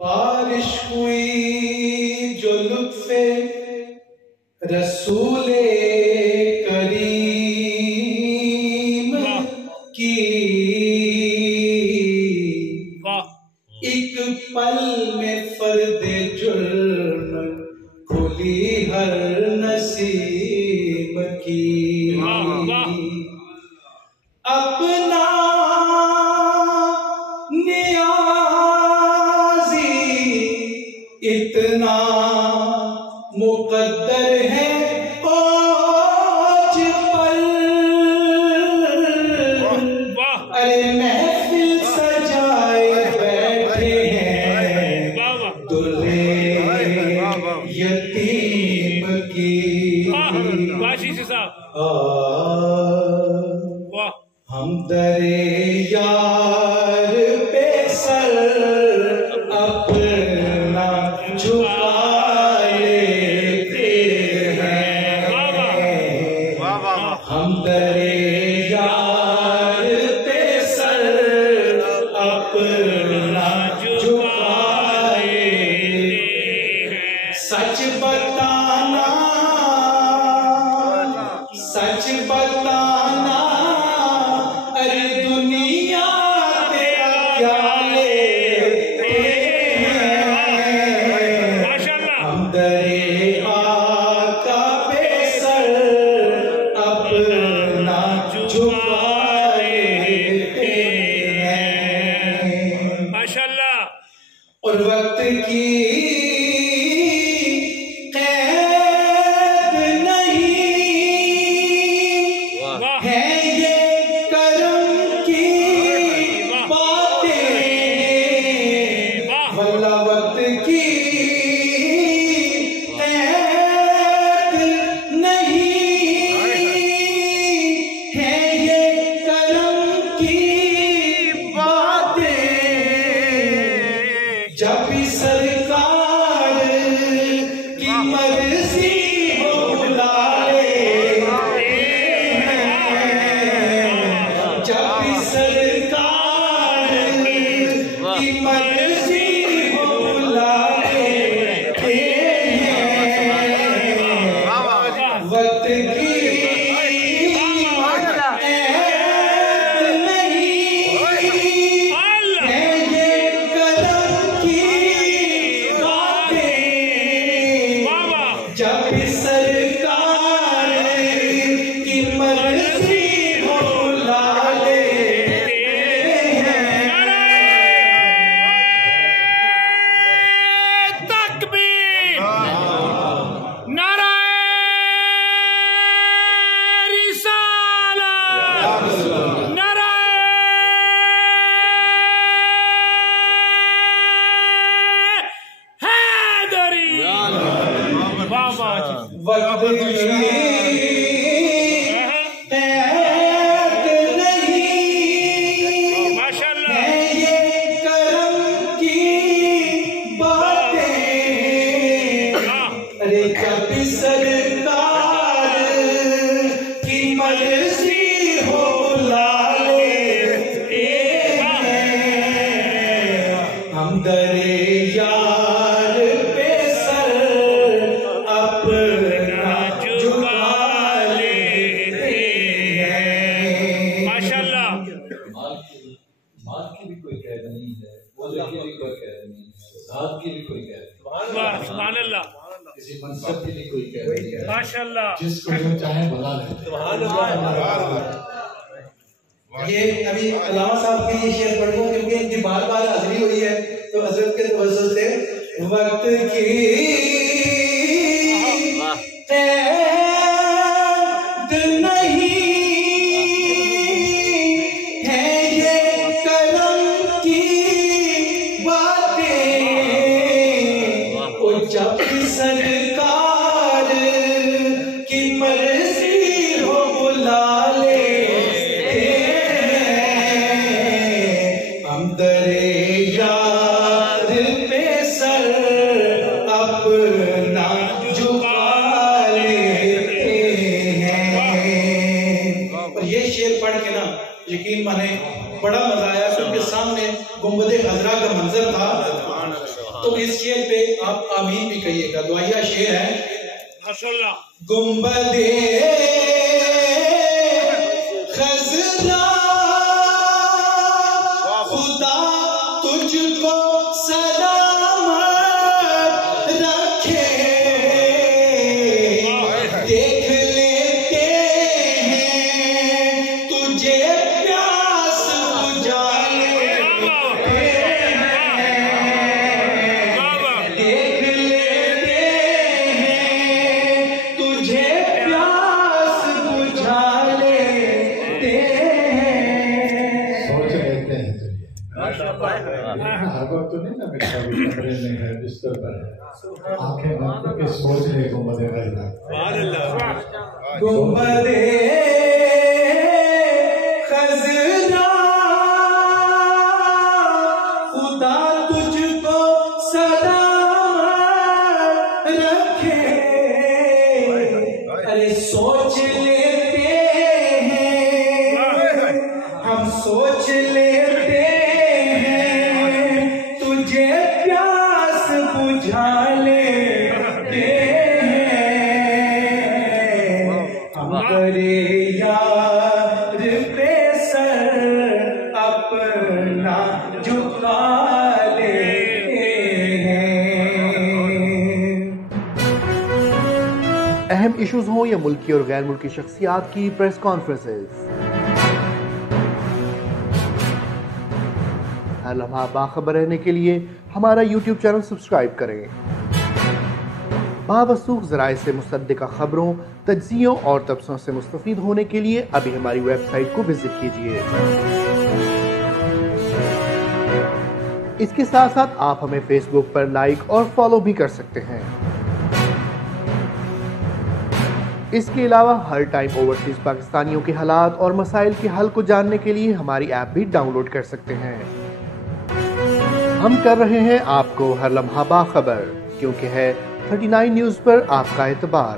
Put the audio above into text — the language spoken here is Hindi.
बारिश हुई जो लुत्फे रसूले करीम की, एक पल में फर्दे जुर्म खुली हर नसीब की। अपना नियाज़ी इतना मुकद्दर है आज पल, अरे महफिल सजाए बैठे हैं दुल्हे यतीम की। हम दरे यार पे सर अपना झुका लेते हैं। हम दरे यार पे सर अपना झुका लेते हैं। सच बताना, सच बताना, अरे दुनिया तेरा क्या लेते हैं। हम दरे आका पे सर अपना झुका लेते हैं। माशाअल्लाह। और वक्त की वक्त की कैद नहीं है ये करम की बातें। जब भी सरकार की मर्जी हो बुला लेते हैं। जब भी सरकार की मर्जी वक्त की नहीं है ये कदम की बातें। जब सरकार की मर्जी हो बुला लेते हैं। तकबीर, नारा वक्त की कैद नहीं है ये करम की बातें। अरे जब सरकार की मर्जी हो बुला लेते हैं। हम दरे यार पे सर अपना झुका लेते हैं। माशाअल्लाह। माल की भी कोई कैद नहीं है, ओहदे की भी कोई कैद नहीं है, ज़ात की भी कोई कैद नहीं है, सुभान अल्लाह। किसी मनसब की भी कोई कैद नहीं है। माशाअल्लाह। जिसको जो चाहे बुला लेते हैं। ये अभी अल्लामा साहब के ये शेर पढ़ लूं क्योंकि इनकी बार बार हाजिरी हुई है, तो हजरत के तवज्जुह से वक्त की कैद नहीं है ये करम की बातें। और जब सरकार की मर्जी हो बुला लेते हैं। हम दरे यार पे सर अपना झुका लेते यकीन माने बड़ा मजा आया क्योंकि सामने गुंबदे हजरा का मंजर था। तो इस शेर पे आप आमीन भी कहिएगा। दुआया शेर है, गुंबदे खज़रा खुदा तुझको सलामत रखे, देख लेते हैं तुझे प्यास बुझाने, देख लेते हैं तुझे प्यास बुझा लेते हैं। सोच लेते हैं हर वक्त तो नहीं ना बेटा भी कमरे में है, बिस्तर पर है, आंखें बंद करके सोच ले गुंबदे गज़रा। गुंबदे खज़रा खुदा तुझको सलामत रखे, अरे सोच लेते हैं हम, सोच लेते हैं तुझे प्यास बुझा लेते हैं, हम करे यार पे सर अपना झुका लेते हैं। अहम इश्यूज हों या मुल्की और गैर मुल्की शख्सियात की प्रेस कॉन्फ्रेंसेस, हर लम्हा बाखबर रहने के लिए हमारा YouTube चैनल सब्सक्राइब करें। बावसूख ज़राए से मुसद्दिक़ा खबरों, तज्ज़ियों और तबसरों से मुस्तफ़ीद होने के लिए अभी हमारी वेबसाइट को विजिट कीजिए। इसके साथ साथ आप हमें फेसबुक पर लाइक और फॉलो भी कर सकते हैं। इसके अलावा हर टाइम ओवरसीज पाकिस्तानियों के हालात और मसाइल के हल को जानने के लिए हमारी ऐप भी डाउनलोड कर सकते हैं। हम कर रहे हैं आपको हर लम्हा बाखबर, क्योंकि है 39 न्यूज़ पर आपका एतबार।